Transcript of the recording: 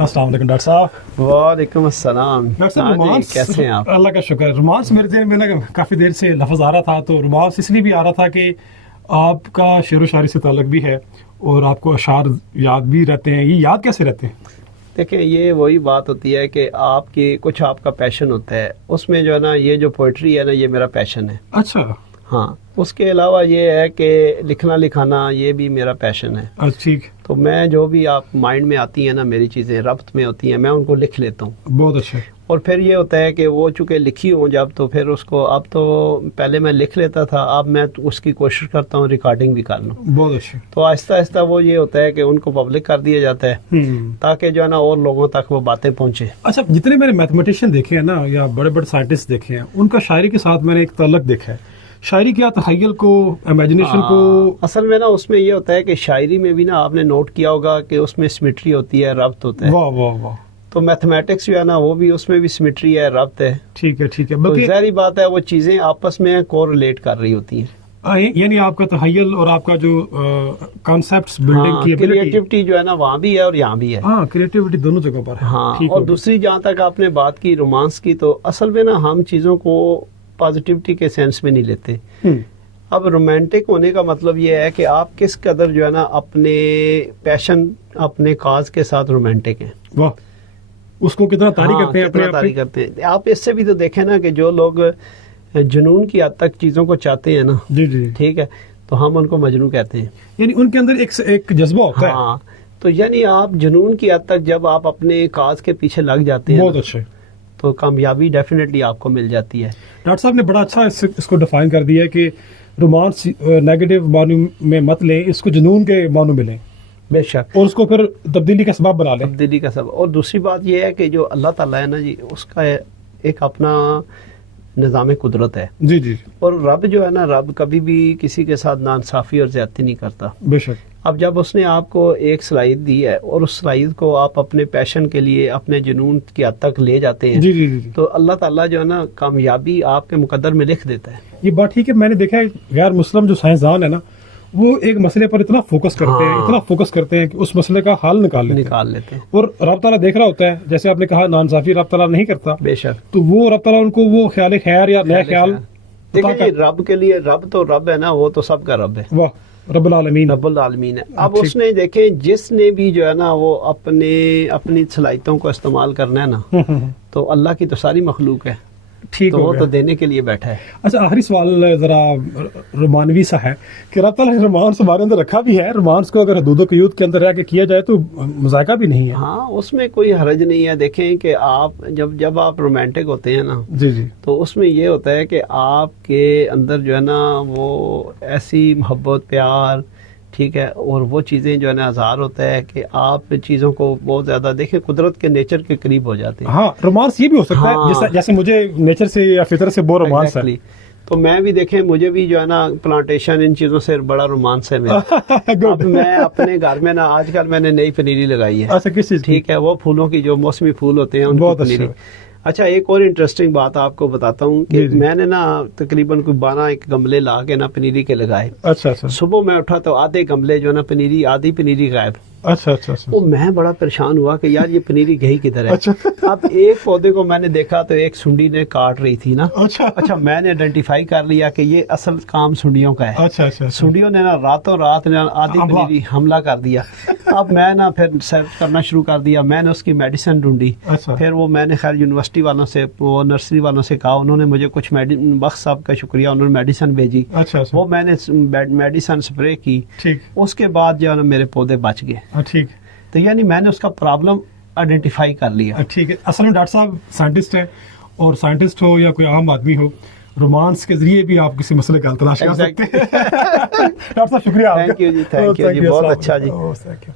अस्सलाम वालेकुम डॉक्टर साहब। वालेकुम अस्सलाम। डॉक्टर साहब, रोमांस कैसे हैं आप? अल्लाह का शुक्र है। रोमांस मेरे ज़हन में ना काफ़ी देर से लफ्ज़ आ रहा था, तो रोमांस इसलिए भी आ रहा था कि आपका शेर व शायरी से ताल्लुक भी है और आपको अशार याद भी रहते हैं। ये याद कैसे रहते हैं? देखें, ये वही बात होती है कि आपकी कुछ आपका पैशन होता है, उसमें जो है ना, ये जो पोइट्री है ना, ये मेरा पैशन है। अच्छा। हाँ, उसके अलावा ये है कि लिखना लिखाना ये भी मेरा पैशन है। अच्छा, ठीक। तो मैं जो भी आप माइंड में आती है ना, मेरी चीज़ें रब्त में होती हैं, मैं उनको लिख लेता हूँ। बहुत अच्छा। और फिर ये होता है कि वो चूँकि लिखी हो जब, तो फिर उसको, अब तो पहले मैं लिख लेता था, अब मैं उसकी कोशिश करता हूँ रिकॉर्डिंग भी कर लूँ। बहुत अच्छा। तो आहिस्ता आहिस्ता वो ये होता है कि उनको पब्लिक कर दिया जाता है, ताकि जो है ना और लोगों तक वो बातें पहुँचे। अच्छा, जितने मैंने मैथमेटिशियन देखे हैं ना, या बड़े बड़े साइंटिस्ट देखे हैं, उनका शायरी के साथ मैंने एक ताल्लुक देखा है। शायरी क्या तखय्युल को, इमेजिनेशन को। असल में ना उसमें ये होता है कि शायरी में भी ना आपने नोट किया होगा कि उसमें सिमेट्री होती है, रब्त होता है। वाह वाह वाह। तो मैथमेटिक्स जो है ना, वो भी उसमें भी सिमेट्री है, रब्त है। ठीक है, ठीक है। तो बल्कि ज़ाहिर बात है वो चीज़ें आपस में कोरिलेट कर रही होती हैं। यानी आपका तखय्युल और आपका जो कॉन्सेप्ट्स बिल्डिंग की एबिलिटी, क्रिएटिविटी जो है ना, वहाँ भी है और यहाँ भी है। हाँ, क्रिएटिविटी दोनों जगह पर है। हाँ, ठीक और हो गया। दूसरी जहाँ तक आपने बात की रोमांस की, तो असल में ना हम चीज़ों को पॉजिटिविटी के सेंस में नहीं लेते। अब रोमांटिक होने का मतलब ये है कि आप किस कदर जो है ना अपने पैशन, अपने काज के साथ रोमांटिक हैं। वाह, उसको कितना तारीफ हाँ, करते हैं, कितना तारीफ करते हैं। आप इससे भी तो देखें ना कि जो लोग जुनून की हद तक चीज़ों को चाहते हैं ना, जी जी, ठीक है, तो हम उनको मजनू कहते हैं। यानी उनके अंदर एक जज्बा होता है। हाँ, तो यानी आप जुनून की हद तक जब आप अपने काज के पीछे लग जाते हैं बहुत ना, अच्छे, तो कामयाबी डेफिनेटली आपको मिल जाती है। डॉक्टर साहब ने बड़ा अच्छा इसको डिफाइन कर दिया है कि रोमांस नेगेटिव मानू में मत लें, इसको जुनून के मानू में लें, बेशक, और उसको फिर तब्दीली का सबब बना लें। तब्दीली का सब। और दूसरी बात यह है कि जो अल्लाह ताला है ना जी, उसका एक अपना निज़ाम कुदरत है। जी जी, और रब जो है ना, रब कभी भी किसी के साथ नाइंसाफ़ी और ज़्यादती नहीं करता। बेशक। अब जब उसने आपको एक सलाहियत दी है और उस सलाहियत को आप अपने पैशन के लिए, अपने जुनून की हद तक ले जाते हैं, जी जी जी, तो अल्लाह ताला जो है ना कामयाबी आपके मुकद्दर में लिख देता है। ये बात ठीक है। मैंने देखा है गैर मुस्लिम जो साइंसदान है ना, वो एक मसले पर इतना फोकस करते हैं, हाँ, इतना फोकस करते हैं कि उस मसले का हल निकाल लेते हैं। और रब ताला देख रहा होता है। जैसे आपने कहा नाइंसाफी रब ताला नहीं करता, बेशक। तो वो रब ताला उनको वो ख्याल खैर या नया ख्याल। देखिए, रब के लिए, रब तो रब है ना, वो तो सबका रब है। वाह, रब्बुल आलमीन, रब्बुल आलमीन है। अब उसने देखें, जिसने भी जो है ना वो अपनी सलाहियतों को इस्तेमाल करना है ना, तो अल्लाह की तो सारी मखलूक है, ठीक तो हो वो गया। तो देने के लिए बैठा है। अच्छा, आखिरी सवाल जरा रोमानवी सा है कि रब ताला ने रोमांस हमारे अंदर रखा भी है। रोमांस को अगर हदूद क़यूद के अंदर रह के किया जाए तो मजाका भी नहीं है। हाँ, उसमें कोई हरज नहीं है। देखें कि आप जब आप रोमांटिक होते हैं ना, जी जी, तो उसमें ये होता है कि आपके अंदर जो है ना वो ऐसी मोहब्बत, प्यार, ठीक है, और वो चीज़ें जो है ना इज़हार होता है कि आप चीज़ों को बहुत ज़्यादा देखें, कुदरत के नेचर के करीब हो जाते हैं। हाँ, रोमांस ये भी हो सकता हाँ, है जैसे मुझे नेचर से या फितरत से बहुत रोमांस है। तो मैं भी देखें, मुझे भी जो है ना प्लांटेशन, इन चीज़ों से बड़ा रोमांस है मेरा। अब मैं अपने घर में ना आजकल मैंने नई पनीरी लगाई है। अच्छा, किस चीज़? ठीक है, वो फूलों की, जो मौसमी फूल होते हैं उनकी पनीरी। अच्छा, एक और इंटरेस्टिंग बात आपको बताता हूँ कि मैंने ना तकरीबन कोई 12 गमले ला के ना पनीरी के लगाए। अच्छा अच्छा, सुबह मैं उठा तो आधे गमले जो है ना पनीरी, आधी पनीरी गायब। अच्छा अच्छा अच्छा, वो मैं बड़ा परेशान हुआ कि यार ये पनीरी गई किधर है। अच्छा। अब एक पौधे को मैंने देखा तो एक सुंडी ने काट रही थी ना। अच्छा मैंने आइडेंटिफाई कर लिया कि ये असल काम सुंडियों का है। अच्छा, सुंडियों ने ना रातों रात ने आधी पनीरी हमला कर दिया। अब मैं ना फिर सर्च करना शुरू कर दिया, मैंने उसकी मेडिसिन ढूंढी। अच्छा। फिर वो मैंने खैर यूनिवर्सिटी वालों से, वो नर्सरी वालों से कहा, उन्होंने मुझे कुछ बख्श साहब का शुक्रिया, उन्होंने मेडिसिन भेजी। अच्छा, वो मैंने मेडिसिन स्प्रे की। ठीक। उसके बाद जो है ना मेरे पौधे बच गए। ठीक, तो यानी मैंने उसका प्रॉब्लम आइडेंटिफाई कर लिया। ठीक है। असल में डॉक्टर साहब साइंटिस्ट है, और साइंटिस्ट हो या कोई आम आदमी हो, रोमांस के जरिए भी आप किसी मसले का हल तलाश कर सकते हैं। डॉक्टर साहब शुक्रिया। थैंक यू जी, बहुत अच्छा जी।